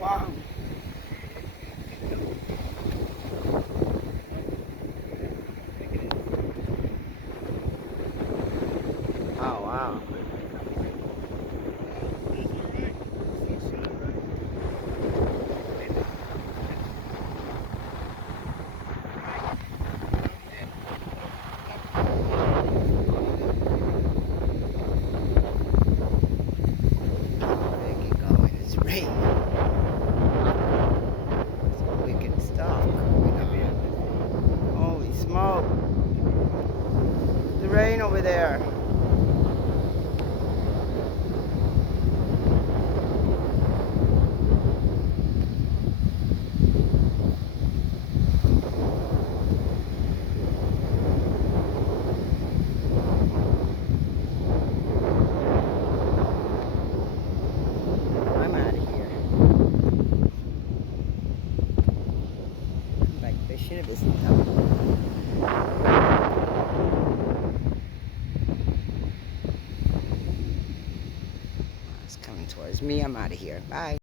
Wow. Oh, wow. Make it going. It's raining. Some wicked stuff going on. Holy smoke. The rain over there. I'm out of here. I'm back fishing if it's not. It's coming towards me. I'm out of here. Bye.